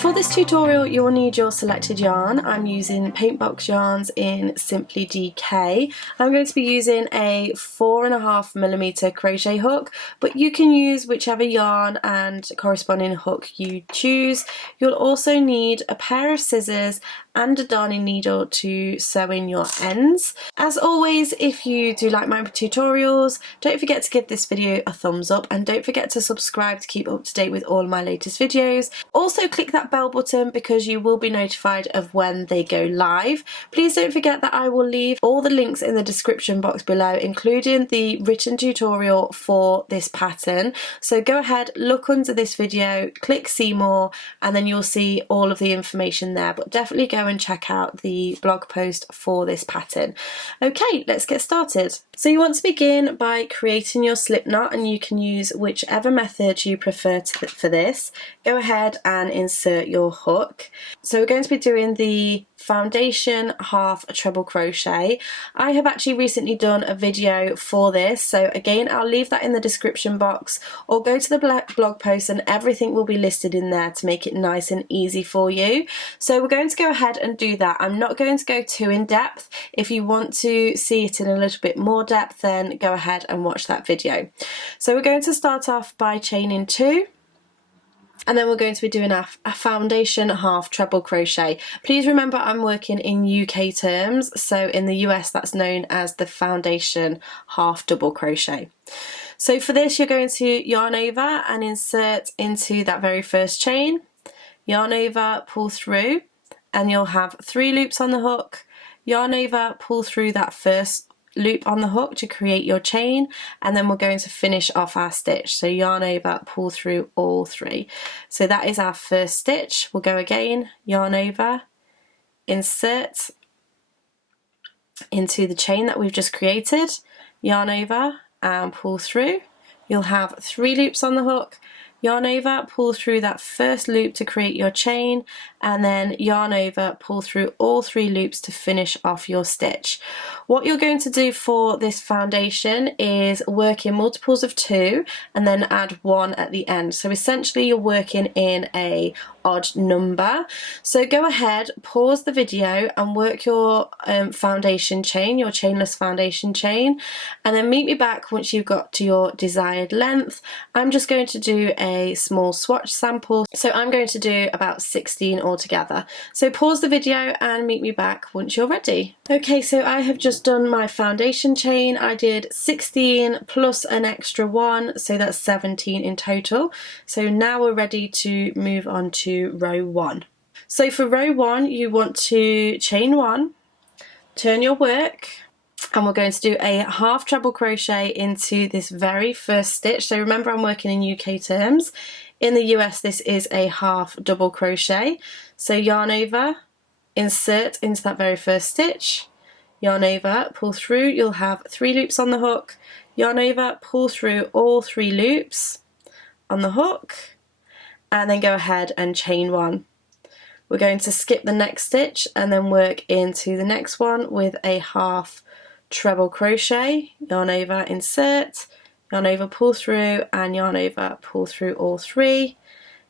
For this tutorial you will need your selected yarn. I'm using Paintbox yarns in Simply DK. I'm going to be using a 4.5mm crochet hook, but you can use whichever yarn and corresponding hook you choose. You'll also need a pair of scissors and a darning needle to sew in your ends. As always, if you do like my tutorials, don't forget to give this video a thumbs up and don't forget to subscribe to keep up to date with all my latest videos. Also click that bell button because you will be notified of when they go live. Please don't forget that I will leave all the links in the description box below, including the written tutorial for this pattern. So go ahead, look under this video, click see more, and then you'll see all of the information there, but definitely go and check out the blog post for this pattern. Okay, let's get started. So you want to begin by creating your slip knot, and you can use whichever method you prefer for this. Go ahead and insert your hook. So we're going to be doing the foundation half treble crochet. I have actually recently done a video for this, so again I'll leave that in the description box, or go to the blog post and everything will be listed in there to make it nice and easy for you. So we're going to go ahead and do that. I'm not going to go too in depth. If you want to see it in a little bit more depth, then go ahead and watch that video. So we're going to start off by chaining 2. And then we're going to be doing a foundation half treble crochet. Please remember I'm working in UK terms, so in the US that's known as the foundation half double crochet. So for this you're going to yarn over and insert into that very first chain, yarn over, pull through, and you'll have 3 loops on the hook, yarn over, pull through that first loop on the hook to create your chain, and then we're going to finish off our stitch. So yarn over, pull through all 3. So that is our first stitch. We'll go again, yarn over, insert into the chain that we've just created, yarn over and pull through. You'll have 3 loops on the hook, yarn over, pull through that first loop to create your chain, and then yarn over, pull through all 3 loops to finish off your stitch. What you're going to do for this foundation is work in multiples of 2 and then add 1 at the end. So essentially you're working in a odd number. So go ahead, pause the video and work your foundation chain, your chainless foundation chain, and then meet me back once you've got to your desired length. I'm just going to do a small swatch sample, so I'm going to do about 16 altogether. So pause the video and meet me back once you're ready. Okay, so I have just done my foundation chain. I did 16 plus an extra 1, so that's 17 in total. So now we're ready to move on to row 1. So for row 1 you want to chain 1, turn your work, and we're going to do a half treble crochet into this very first stitch. So remember I'm working in UK terms. In the US this is a half double crochet. So yarn over, insert into that very first stitch, yarn over, pull through, you'll have 3 loops on the hook, yarn over, pull through all 3 loops on the hook, and then go ahead and chain 1. We're going to skip the next stitch and then work into the next one with a half treble crochet, yarn over, insert, yarn over, pull through, and yarn over, pull through all 3,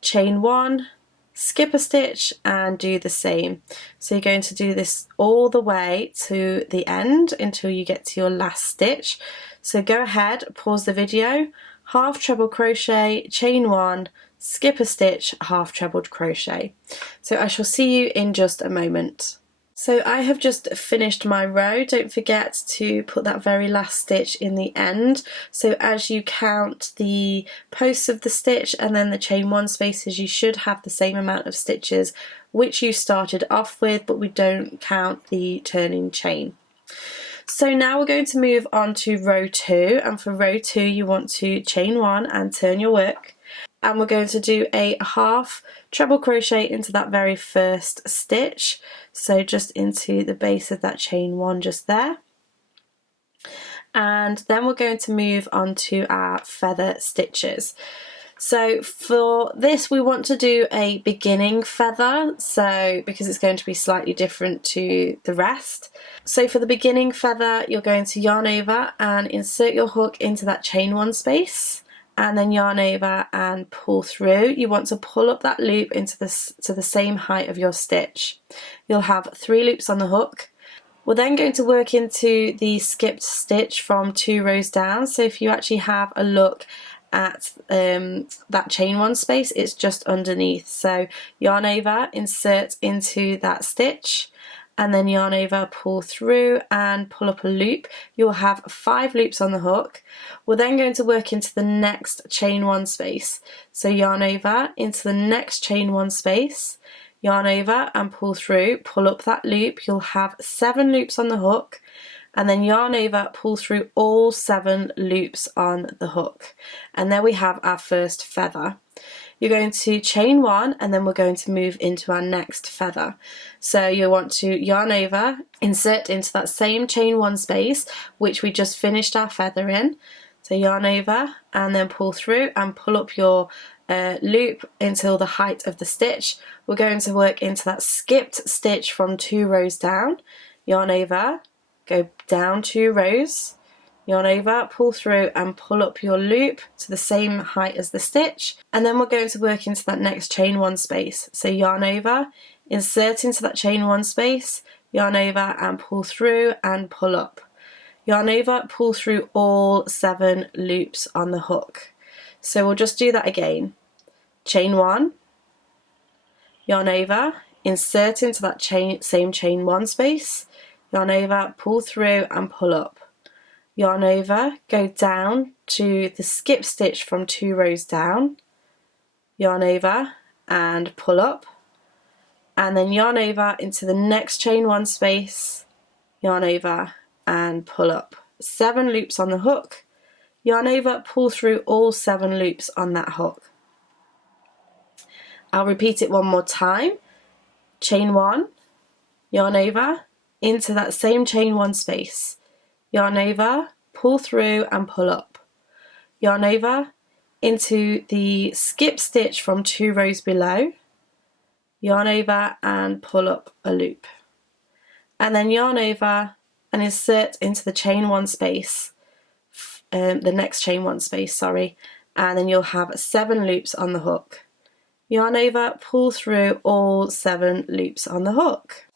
chain 1, skip a stitch and do the same. So you're going to do this all the way to the end until you get to your last stitch. So go ahead, pause the video, half treble crochet, chain 1, skip a stitch, half treble crochet. So I shall see you in just a moment. So I have just finished my row. Don't forget to put that very last stitch in the end. So as you count the posts of the stitch and then the chain 1 spaces, you should have the same amount of stitches which you started off with, but we don't count the turning chain. So now we're going to move on to row 2, and for row 2 you want to chain 1 and turn your work, and we're going to do a half treble crochet into that very first stitch, so just into the base of that chain 1 just there, and then we're going to move on to our feather stitches. So for this we want to do a beginning feather, so because it's going to be slightly different to the rest. So for the beginning feather you're going to yarn over and insert your hook into that chain 1 space, and then yarn over and pull through. You want to pull up that loop into to the same height of your stitch. You'll have 3 loops on the hook. We're then going to work into the skipped stitch from 2 rows down. So if you actually have a look at that chain 1 space, it's just underneath. So yarn over, insert into that stitch, and then yarn over, pull through and pull up a loop. You'll have 5 loops on the hook. We're then going to work into the next chain 1 space. So yarn over into the next chain 1 space, yarn over and pull through, pull up that loop. You'll have 7 loops on the hook, and then yarn over, pull through all 7 loops on the hook. And there we have our first feather. You're going to chain 1, and then we're going to move into our next feather. So you want to yarn over, insert into that same chain 1 space which we just finished our feather in. So yarn over and then pull through and pull up your loop until the height of the stitch. We're going to work into that skipped stitch from 2 rows down. Yarn over, go down 2 rows, yarn over, pull through and pull up your loop to the same height as the stitch, and then we're going to work into that next chain 1 space. So yarn over, insert into that chain 1 space, yarn over and pull through and pull up. Yarn over, pull through all 7 loops on the hook. So we'll just do that again. Chain 1, yarn over, insert into that same chain 1 space, yarn over, pull through and pull up. Yarn over, go down to the skip stitch from 2 rows down, yarn over and pull up, and then yarn over into the next chain 1 space, yarn over and pull up. 7 loops on the hook, yarn over, pull through all 7 loops on that hook. I'll repeat it one more time. Chain 1, yarn over into that same chain 1 space, yarn over, pull through and pull up. Yarn over into the skip stitch from 2 rows below, yarn over and pull up a loop. And then yarn over and insert into the chain 1 space, the next chain 1 space, sorry, and then you'll have 7 loops on the hook. Yarn over, pull through all 7 loops on the hook.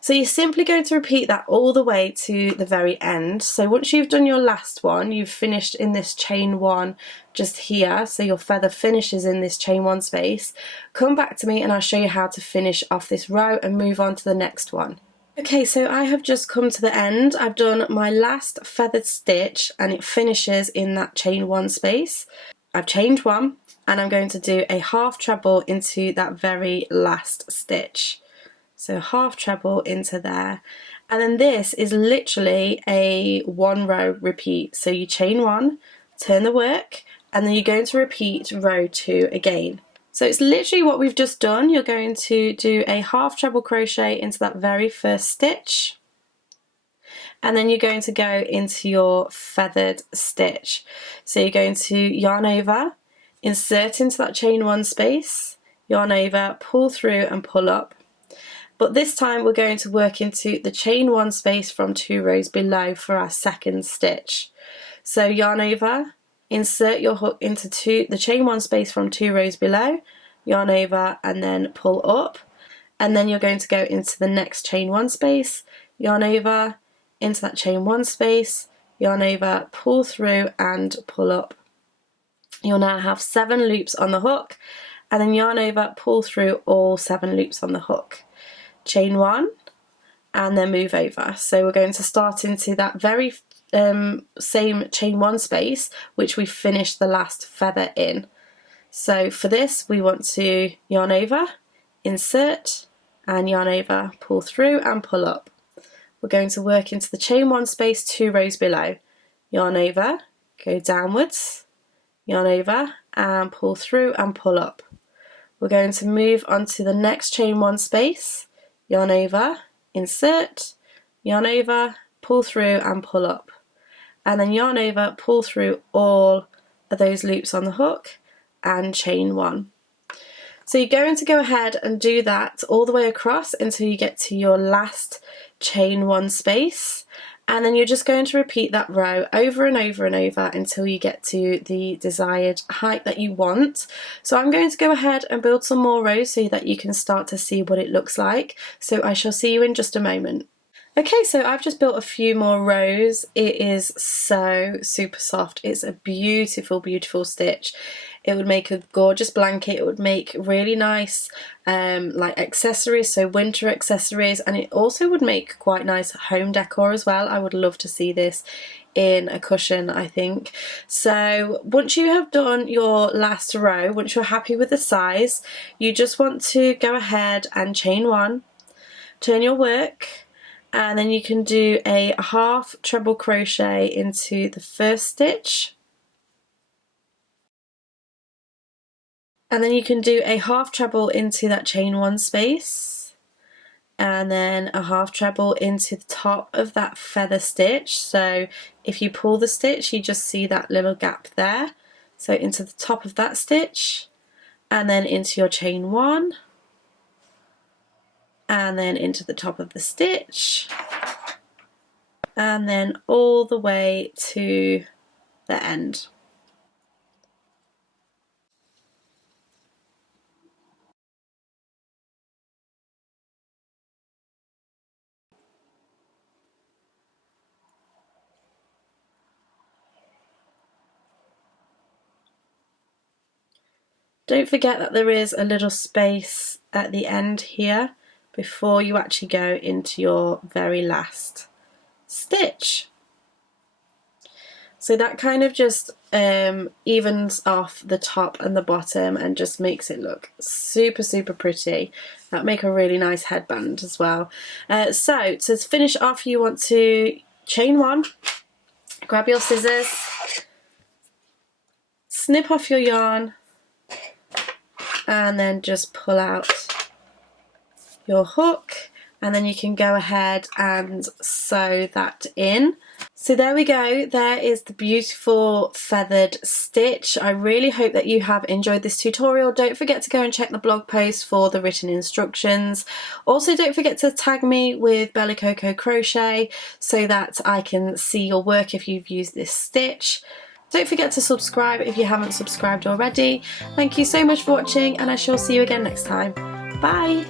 So you're simply going to repeat that all the way to the very end. So once you've done your last one, you've finished in this chain 1 just here, so your feather finishes in this chain 1 space, come back to me and I'll show you how to finish off this row and move on to the next one. Okay, so I have just come to the end. I've done my last feathered stitch and it finishes in that chain 1 space. I've chained 1 and I'm going to do a half treble into that very last stitch. So half treble into there, and then this is literally a 1 row repeat. So you chain 1, turn the work, and then you're going to repeat row 2 again. So it's literally what we've just done. You're going to do a half treble crochet into that very first stitch, and then you're going to go into your feathered stitch. So you're going to yarn over, insert into that chain 1 space, yarn over, pull through and pull up. But this time we're going to work into the chain 1 space from 2 rows below for our second stitch. So yarn over, insert your hook into the chain 1 space from 2 rows below, yarn over and then pull up, and then you're going to go into the next chain 1 space, yarn over, into that chain 1 space, yarn over, pull through and pull up. You'll now have 7 loops on the hook, and then yarn over, pull through all 7 loops on the hook. Chain 1 and then move over. So we're going to start into that very same chain 1 space which we finished the last feather in. So for this we want to yarn over, insert and yarn over, pull through and pull up. We're going to work into the chain 1 space 2 rows below, yarn over, go downwards, yarn over and pull through and pull up. We're going to move on to the next chain 1 space, yarn over, insert, yarn over, pull through and pull up, and then yarn over, pull through all of those loops on the hook and chain 1. So you're going to go ahead and do that all the way across until you get to your last chain 1 space, and then you're just going to repeat that row over and over and over until you get to the desired height that you want. So I'm going to go ahead and build some more rows so that you can start to see what it looks like. So I shall see you in just a moment. Okay, so I've just built a few more rows. It is so super soft. It's a beautiful, beautiful stitch. It would make a gorgeous blanket. It would make really nice like accessories, so winter accessories, and it also would make quite nice home decor as well. I would love to see this in a cushion, I think. So once you have done your last row, once you're happy with the size, you just want to go ahead and chain one, turn your work, and then you can do a half treble crochet into the first stitch, and then you can do a half treble into that chain one space, and then a half treble into the top of that feather stitch. So if you pull the stitch, you just see that little gap there. So into the top of that stitch, and then into your chain one, and then into the top of the stitch, and then all the way to the end. Don't forget that there is a little space at the end here before you actually go into your very last stitch. So that kind of just evens off the top and the bottom and just makes it look super, super pretty. That'll make a really nice headband as well. So to finish off, you want to chain one, grab your scissors, snip off your yarn, and then just pull out your hook, and then you can go ahead and sew that in. So there we go, there is the beautiful feathered stitch. I really hope that you have enjoyed this tutorial. Don't forget to go and check the blog post for the written instructions. Also don't forget to tag me with Coco Crochet so that I can see your work if you've used this stitch. Don't forget to subscribe if you haven't subscribed already. Thank you so much for watching, and I shall see you again next time. Bye!